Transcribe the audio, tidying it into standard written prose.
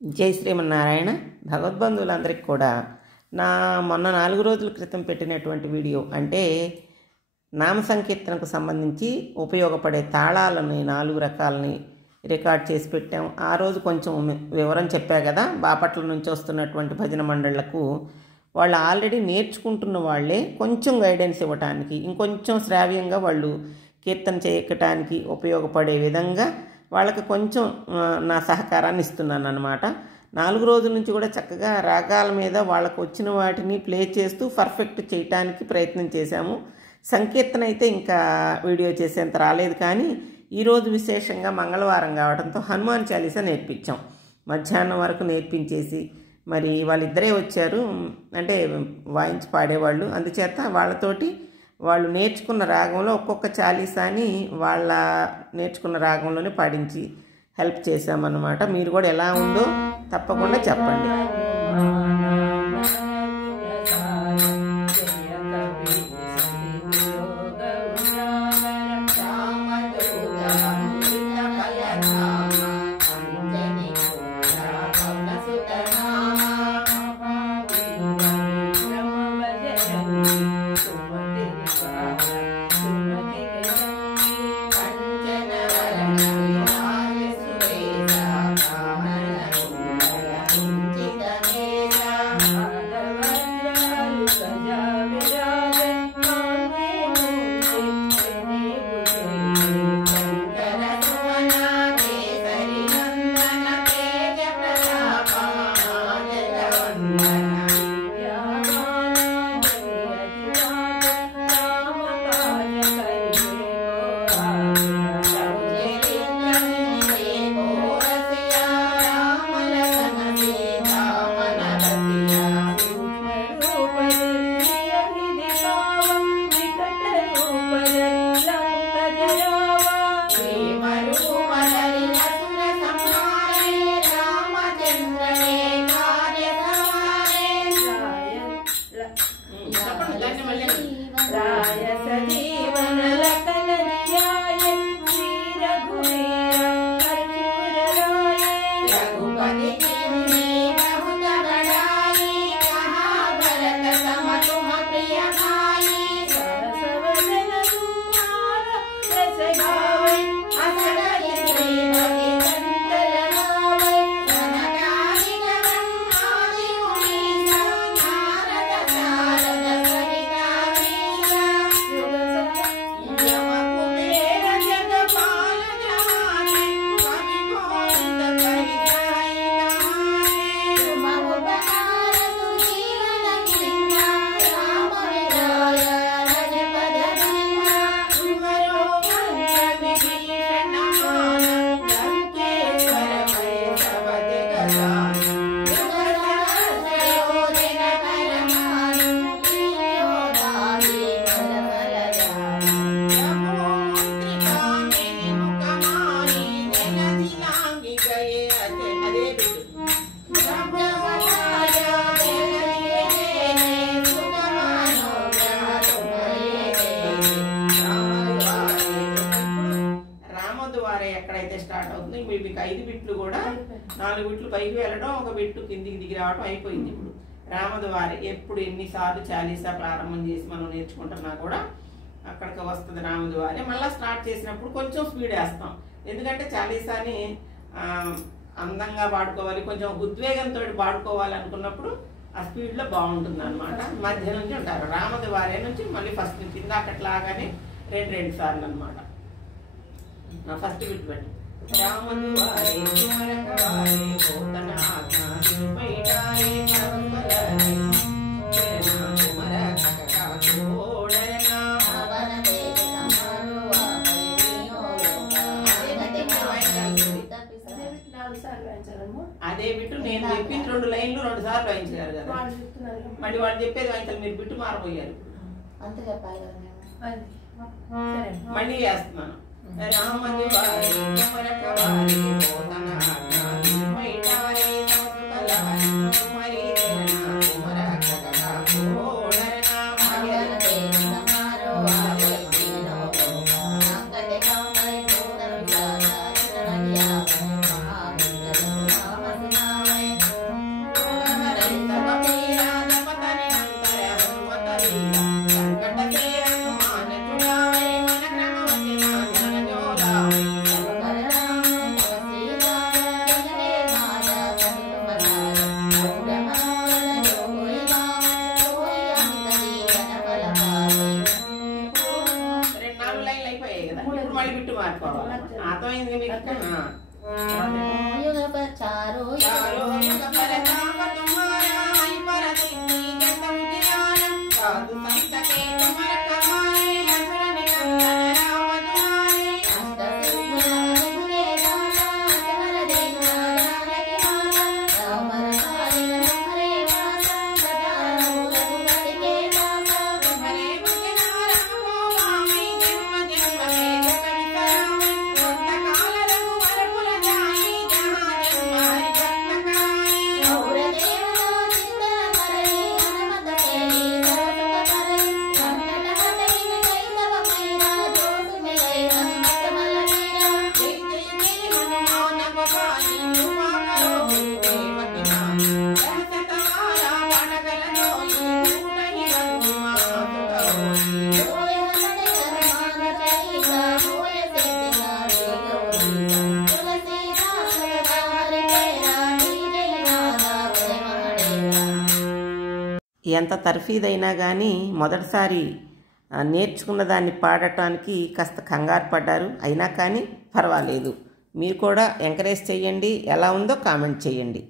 జై శ్రీమన్నారాయణ. భగవద్బంధువులందరికీ కూడా మొన్న 4 రోజుల క్రితం పెట్టినటువంటి వీడియో అంటే నామ సంకీర్తనకు సంబంధించి ఉపయోగపడే తాళాలని 4 రకాలని రికార్డ్ చేసి పెట్టాం. ఆ రోజు కొంచెం వివరం చెప్పా కదా. బాపట్ల నుంచి వస్తున్నటువంటి భజన మండళ్లకు వాళ్ళు ఆల్రెడీ నేర్చుకుంటున్న వాళ్ళే కొంచెం గైడెన్స్ ఇవ్వటానికి, ఇంకొంచెం శ్రావ్యంగా వాళ్ళు కీర్తన చేయటానికి ఉపయోగపడే విధంగా వాళ్ళకి కొంచెం నా సహకారాన్ని ఇస్తున్నాను అన్నమాట. 4 రోజుల నుంచి కూడా చక్కగా రాగాల మీద వాళ్ళకు వచ్చిన వాటిని ప్లే చేస్తూ పర్ఫెక్ట్ చేయటానికి ప్రయత్నం చేశాము. సంకీర్తన అయితే ఇంకా వీడియో చేసేంత రాలేదు, కానీ ఈరోజు విశేషంగా మంగళవారం కావడంతో హనుమాన్ చాలీసా నేర్పించాం. మధ్యాహ్నం వరకు నేర్పించేసి మరి వాళ్ళిద్దరే వచ్చారు, అంటే వాయించి పాడేవాళ్ళు. అందుచేత వాళ్ళతోటి వాళ్ళు నేర్చుకున్న రాగంలో ఒక్కొక్క చాలీసాని వాళ్ళ నేర్చుకున్న రాగంలోనే పాడించి హెల్ప్ చేశామన్నమాట. మీరు కూడా ఎలా ఉందో తప్పకుండా చెప్పండి. ఎక్కడైతే స్టార్ట్ అవుతుంది మీకు 5 బిట్లు కూడా 4 బిట్లు పైకి వెళ్ళడం, 1 బిట్టు కిందికి దిగి రావడం అయిపోయింది. ఇప్పుడు రామద్వారి ఎప్పుడు ఎన్నిసార్లు చాలీసా ప్రారంభం చేసి మనం నేర్చుకుంటున్నా కూడా అక్కడికి వస్తుంది రామద్వారి. మళ్ళీ స్టార్ట్ చేసినప్పుడు కొంచెం స్పీడ్ వేస్తాం, ఎందుకంటే చాలీసాని అందంగా పాడుకోవాలి, కొంచెం ఉద్వేగంతో పాడుకోవాలి అనుకున్నప్పుడు ఆ స్పీడ్లో బాగుంటుంది అనమాట. మధ్య నుంచి ఉంటారు రామద్వారి నుంచి మళ్ళీ ఫస్ట్ నుంచి ఇందాకట్లాగానే 2 సార్లు అనమాట. నా ఫస్ట్ బిట్ పెట్టి రామద్వారి అదే బిట్టు నేను చెప్పి 2 లైన్లు 2 సార్లు వాయించారు కదా. మళ్ళీ వాళ్ళు చెప్పేది వాయించాలి, మీరు బిట్టు మారిపోయారు. మళ్ళీ చేస్తున్నాను. రామద్వారి కుమరకవారి పోతనాగ్ని మైటారి సంస్కృతలారి కుమరి తెరనా కుమరకకకా కోడరనా భాగ్యతే సమారో ఆవేతినో అంగదే కామై కోదరం సారా నదియా మహామంగళం నామస్నామ चारों युग परताप तुम्हारा परसिद्धि गतम ज्ञानम साधु संत के तुम कमाए असुर निकंदन राम तुम्हारे अष्ट सिद्धि दाता असवर देना जानकी माता अमर कालिन हरे माता सदा रघुपति के दाता हरे भजना राम को माई जन्म जन्म के जग विसरावे भक्त काल रघुवर पुर जाई जहाँ जन्म हरि भक्त कराई और देवता चिंतन करई हनुमत तेरी सरसत करई संकट हटई गई सब मैरा दोष में गई हनुमत मल मीरा जय जय जय हनुमान गोसाई कृपा करो देवकी नाम सहस तुम्हारा वानगल जोई नहीं रघुमा होय हनुमत हनुमान चरिता होय सिद्धि गौरी तुलसीदास सदाहर तेरा जय नादा होय महादेवा। ఎంత తర్ఫీదైనా కానీ మొదటిసారి నేర్చుకున్న దాన్ని పాడటానికి కాస్త కంగారు పడ్డారు. అయినా కానీ పర్వాలేదు. మీరు కూడా ఎంకరేజ్ చేయండి. ఎలా ఉందో కామెంట్ చేయండి.